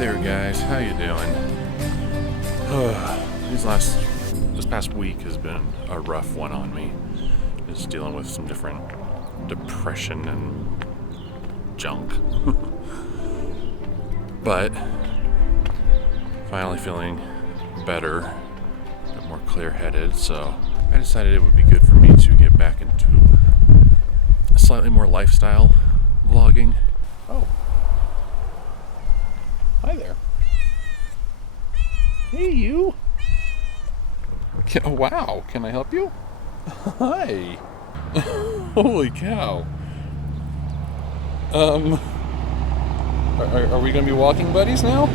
there, guys. How you doing? This past week has been a rough one on me. Just dealing with some different depression and junk. But finally feeling better, a bit more clear-headed, so I decided it would be good for me to get back into a slightly more lifestyle vlogging. Oh. Hi there. Hey, you. Wow, can I help you? Hi. Holy cow. Are we going to be walking buddies now?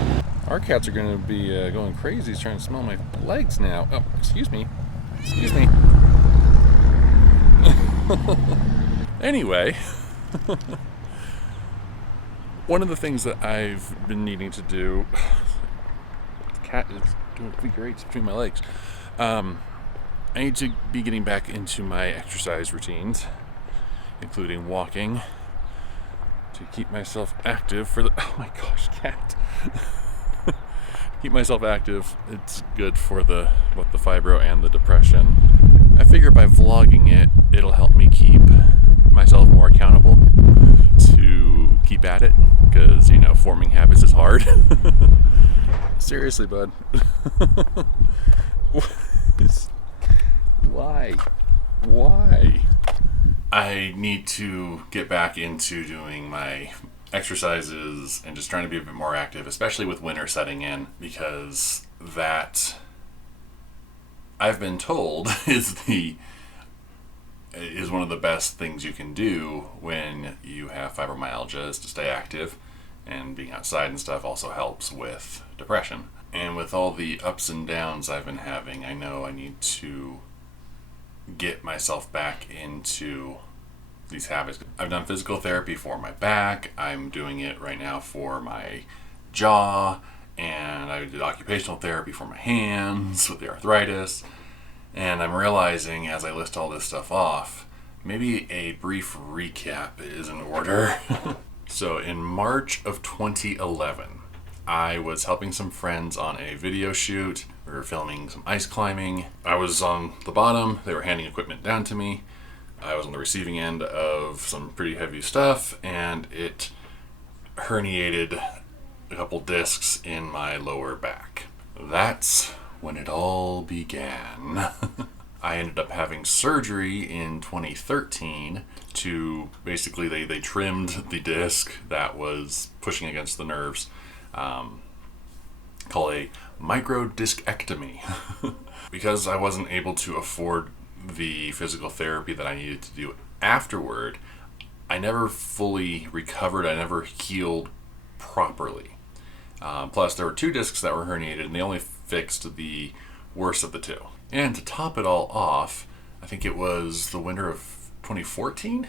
Our cats are going to be going crazy. He's trying to smell my legs now. Oh, excuse me. Excuse me. Anyway, one of the things that I've been needing to do, the cat is doing figure eights between my legs. I need to be getting back into my exercise routines, including walking, to keep myself active for the, oh my gosh, cat. Keep myself active. It's good for both the fibro and the depression. I figure by vlogging it, it'll help me keep myself more accountable to keep at it, because, forming habits is hard. Seriously, bud. Why? I need to get back into doing my exercises and just trying to be a bit more active, especially with winter setting in, because that, I've been told, is one of the best things you can do when you have fibromyalgia, is to stay active, and being outside and stuff also helps with depression. And with all the ups and downs I've been having, I know I need to get myself back into these habits. I've done physical therapy for my back. I'm doing it right now for my jaw, and I did occupational therapy for my hands with the arthritis. And I'm realizing as I list all this stuff off, maybe a brief recap is in order. So in March of 2011, I was helping some friends on a video shoot. We were filming some ice climbing. I was on the bottom. They were handing equipment down to me. I was on the receiving end of some pretty heavy stuff, and it herniated a couple discs in my lower back. That's when it all began. I ended up having surgery in 2013 to basically, they trimmed the disc that was pushing against the nerves. Called a microdiscectomy. Because I wasn't able to afford the physical therapy that I needed to do afterward, I never fully recovered. I never healed properly. Plus, there were two discs that were herniated, and they only fixed the worst of the two. And to top it all off, I think it was the winter of 2014?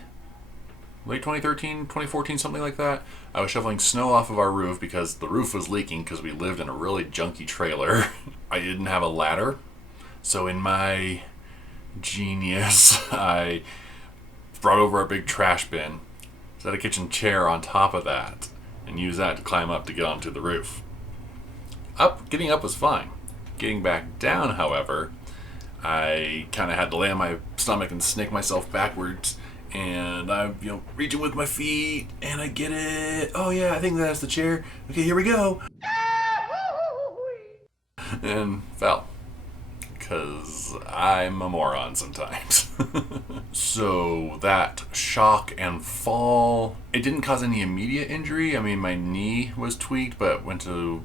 Late 2013, 2014, something like that. I was shoveling snow off of our roof because the roof was leaking because we lived in a really junky trailer. I didn't have a ladder. So in my genius, I brought over a big trash bin, set a kitchen chair on top of that, and used that to climb up to get onto the roof. Getting up was fine. Getting back down, however, I kind of had to lay on my stomach and snake myself backwards. And I'm, reaching with my feet, and I get it. Oh yeah, I think that's the chair. Okay, here we go. And fell. Because I'm a moron sometimes. So that shock and fall, it didn't cause any immediate injury. I mean, my knee was tweaked, but went to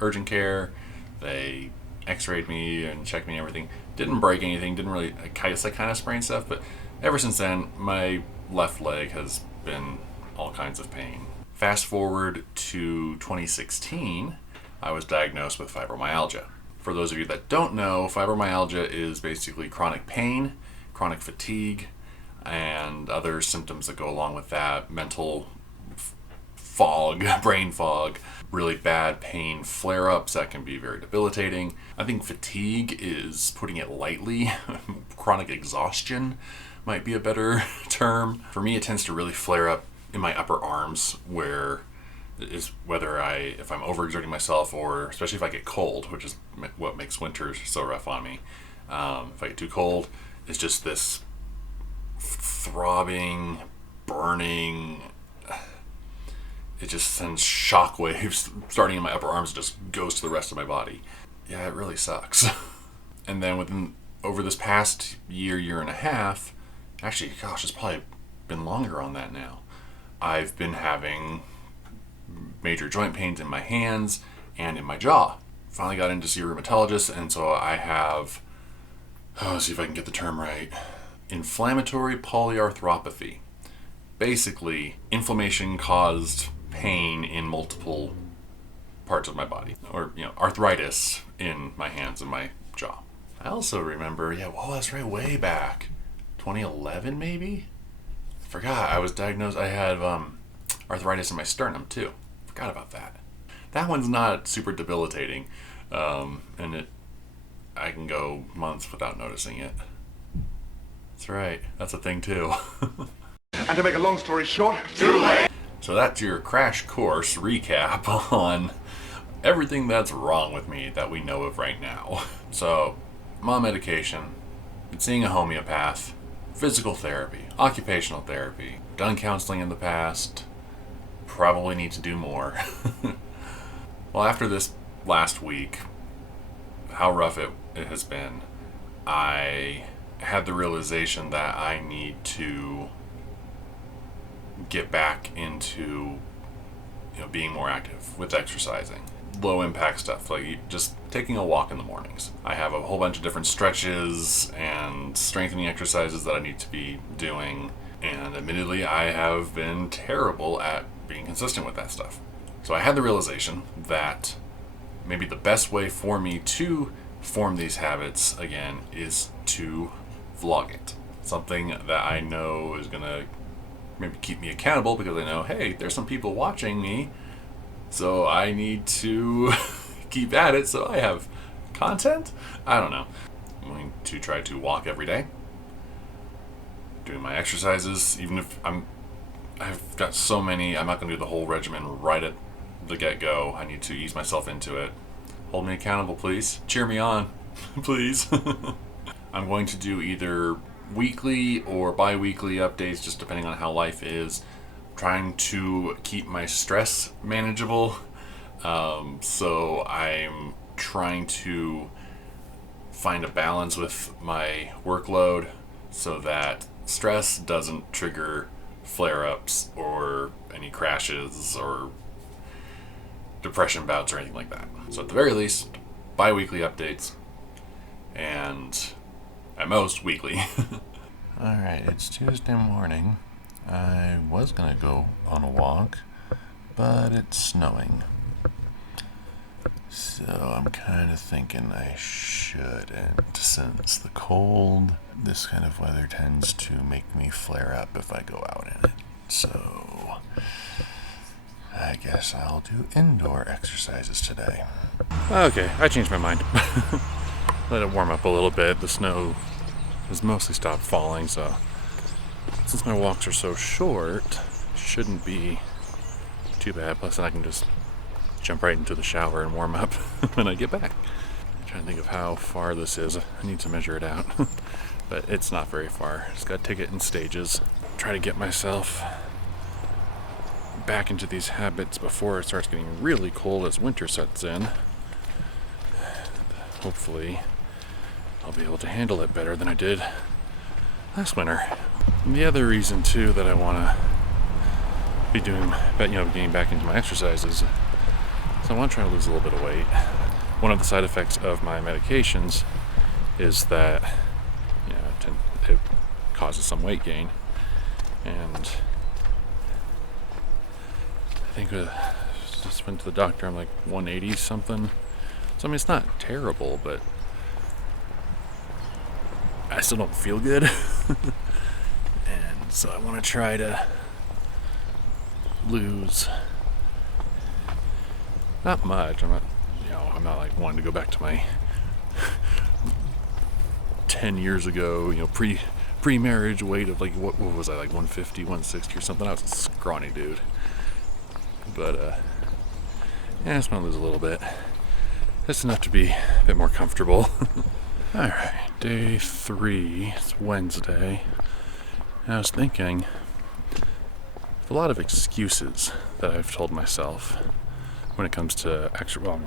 urgent care. They x-rayed me and checked me and everything. Didn't break anything, didn't really, I guess I kind of sprained stuff, but ever since then, my left leg has been all kinds of pain. Fast forward to 2016, I was diagnosed with fibromyalgia. For those of you that don't know, fibromyalgia is basically chronic pain, chronic fatigue, and other symptoms that go along with that. Mental fog, brain fog, really bad pain flare-ups that can be very debilitating. I think fatigue is putting it lightly. Chronic exhaustion might be a better term. For me, it tends to really flare up in my upper arms, where is whether if I'm overexerting myself, or especially if I get cold, which is what makes winter so rough on me. If I get too cold, it's just this throbbing, burning. It just sends shockwaves starting in my upper arms, just goes to the rest of my body. Yeah, it really sucks. And then over this past year and a half, actually, gosh, it's probably been longer on that now. I've been having major joint pains in my hands and in my jaw. Finally got in to see a rheumatologist, and so I have, let's see if I can get the term right, inflammatory polyarthropathy. Basically, inflammation caused pain in multiple parts of my body, or arthritis in my hands and my jaw. I also remember, that's right, way back, 2011 maybe? I forgot, I was diagnosed, I had arthritis in my sternum too. Forgot about that. That one's not super debilitating, and I can go months without noticing it. That's right, that's a thing too. And to make a long story short, too late! So that's your crash course recap on everything that's wrong with me that we know of right now. So, I'm on medication, been seeing a homeopath, physical therapy, occupational therapy, done counseling in the past, probably need to do more. Well, after this last week, how rough it has been, I had the realization that I need to get back into being more active with exercising. Low impact stuff, like just taking a walk in the mornings. I have a whole bunch of different stretches and strengthening exercises that I need to be doing, and admittedly I have been terrible at being consistent with that stuff. So I had the realization that maybe the best way for me to form these habits again is to vlog it. Something that I know is gonna maybe keep me accountable, because I know, hey, there's some people watching me, so I need to keep at it so I have content? I don't know. I'm going to try to walk every day, doing my exercises, even if I've got so many, I'm not going to do the whole regimen right at the get-go. I need to ease myself into it. Hold me accountable, please. Cheer me on, please. I'm going to do either weekly or bi-weekly updates, just depending on how life is. Trying to keep my stress manageable, so I'm trying to find a balance with my workload so that stress doesn't trigger flare-ups or any crashes or depression bouts or anything like that. So at the very least, bi-weekly updates, and at most weekly. Alright, it's Tuesday morning. I was gonna go on a walk, but it's snowing. So I'm kind of thinking I shouldn't, since the cold, this kind of weather tends to make me flare up if I go out in it. So I guess I'll do indoor exercises today. Okay, I changed my mind. Let it warm up a little bit. The snow has mostly stopped falling, so since my walks are so short, it shouldn't be too bad. Plus, then I can just jump right into the shower and warm up when I get back. I'm trying to think of how far this is. I need to measure it out, but it's not very far. Just got to take it in stages. Try to get myself back into these habits before it starts getting really cold as winter sets in. Hopefully, I'll be able to handle it better than I did last winter. And the other reason too that I want to be doing, getting back into my exercises, is I want to try to lose a little bit of weight. One of the side effects of my medications is that it causes some weight gain, and I think just went to the doctor. I'm like 180 something. So I mean, it's not terrible, but I still don't feel good. And so I want to try to lose not much. I'm not like wanting to go back to my 10 years ago, pre-marriage weight of like what was I, like 150, 160 or something. I was a scrawny dude. But yeah, I just want to lose a little bit. Just enough to be a bit more comfortable. Alright, day 3, it's Wednesday. And I was thinking, a lot of excuses that I've told myself when it comes to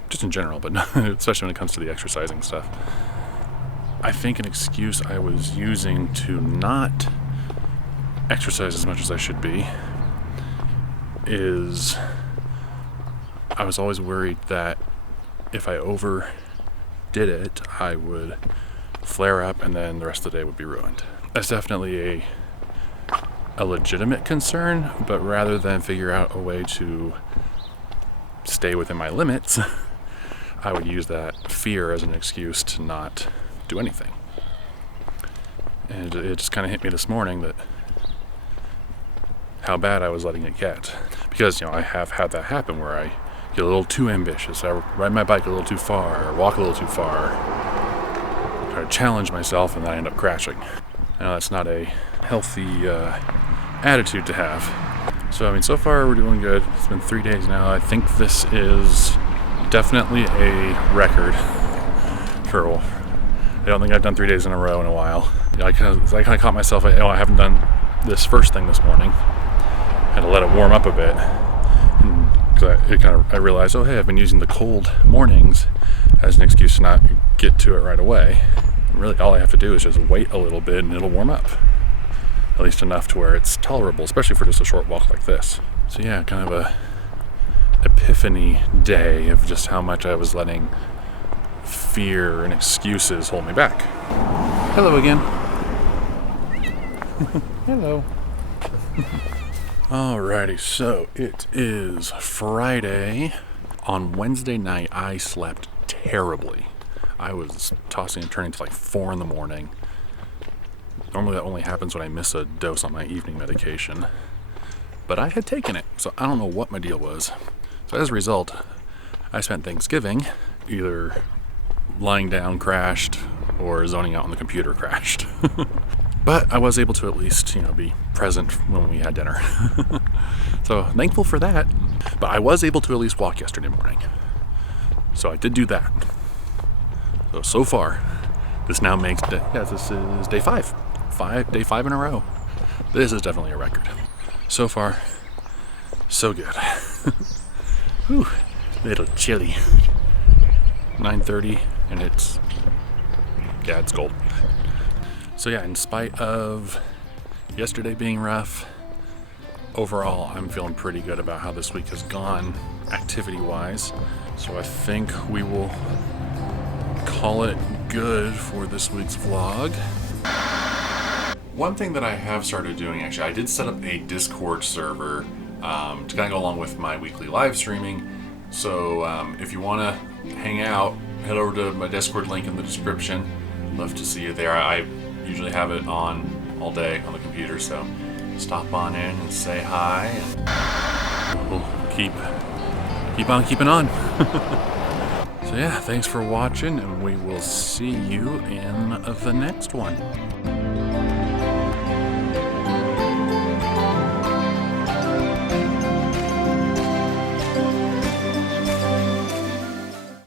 just in general, but especially when it comes to the exercising stuff. I think an excuse I was using to not exercise as much as I should be is I was always worried that if I overdid it, I would flare up and then the rest of the day would be ruined. That's definitely a legitimate concern, but rather than figure out a way to stay within my limits, I would use that fear as an excuse to not do anything. And it just kind of hit me this morning that how bad I was letting it get. Because, I have had that happen where I get a little too ambitious. I ride my bike a little too far, or walk a little too far, try to challenge myself, and then I end up crashing. I know that's not a healthy attitude to have. So, so far we're doing good. It's been 3 days now. I think this is definitely a record for, I don't think I've done 3 days in a row in a while. I kind of caught myself, I haven't done this first thing this morning. Had to let it warm up a bit. Because I realized, hey, I've been using the cold mornings as an excuse to not get to it right away. And really, all I have to do is just wait a little bit and it'll warm up. At least enough to where it's tolerable, especially for just a short walk like this. So yeah, kind of a epiphany day of just how much I was letting fear and excuses hold me back. Hello again. Hello. Alrighty, so it is Friday. On Wednesday night, I slept terribly. I was tossing and turning to like 4 in the morning. Normally that only happens when I miss a dose on my evening medication. But I had taken it, so I don't know what my deal was. So as a result, I spent Thanksgiving either lying down crashed or zoning out on the computer crashed. But I was able to at least, be present when we had dinner. So thankful for that. But I was able to at least walk yesterday morning. So I did do that. So far, this now makes, this is day 5. Day 5 in a row. This is definitely a record. So far, so good. Whew, a little chilly. 9:30 and it's cold. So yeah, in spite of yesterday being rough, overall I'm feeling pretty good about how this week has gone activity-wise. So I think we will call it good for this week's vlog. One thing that I have started doing, actually, I did set up a Discord server to kind of go along with my weekly live streaming. So if you want to hang out, head over to my Discord link in the description. Love to see you there. I usually have it on all day on the computer, so stop on in and say hi, and we'll keep on keeping on. So yeah, thanks for watching, and we will see you in the next one.